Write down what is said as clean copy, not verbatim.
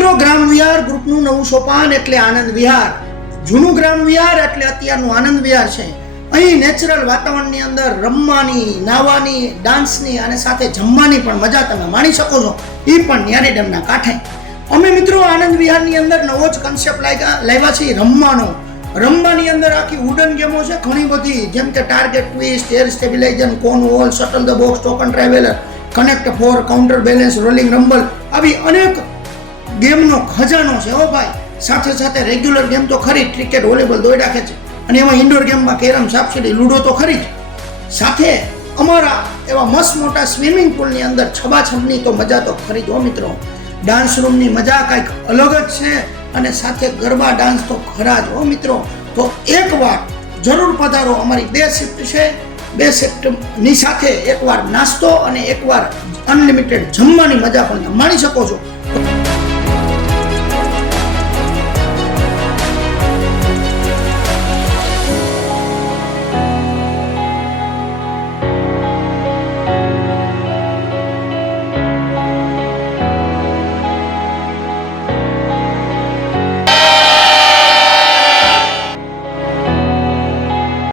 મિત્રો, ગ્રામ વિહાર ગ્રુપનું નવું સોપાન એટલે આનંદ વિહાર. જૂનું ગ્રામ વિહાર એટલે અત્યારનું આનંદ વિહાર છે. અહીં નેચરલ વાતાવરણની અંદર રમવાની, નાવાની, ડાન્સની અને સાથે જમવાની પણ મજા તમે માણી શકો છો, એ પણ ન્યારી ડેમના કાંઠે. અમે મિત્રો આનંદ વિહારની અંદર નવો જ કન્સેપ્ટ લાવ્યા છીએ રમવાનો. રમવાની અંદર આખી વુડન ગેમો છે ઘણી બધી, જેમ કે target twist, air stabiliser, cone wall, shuttle the box, token traveller, connect 4, counter balance, rolling rumble, આવી અનેક ગેમનો ખજાનો છે હો ભાઈ. સાથે સાથે રેગ્યુલર ગેમ તો ખરી, ક્રિકેટ, વોલીબોલ, દોયડા ખેંચ, અને એમાં ઇન્ડોર ગેમમાં કેરમ, સાપસીડી, લૂડો તો ખરી જ. સાથે અમારા એવા મસ્ત મોટા સ્વિમિંગ પુલની અંદર છબાછબની તો મજા તો ખરી જ હો મિત્રો. ડાન્સ રૂમની મજા કાંઈક અલગ જ છે, અને સાથે ગરબા ડાન્સ તો ખરા જ હો મિત્રો. તો એકવાર જરૂર પધારો. અમારી 2 શિફ્ટ છે. 2 શિફ્ટની સાથે એકવાર નાસ્તો અને એકવાર અનલિમિટેડ જમવાની મજા પણ તમે માણી શકો છો.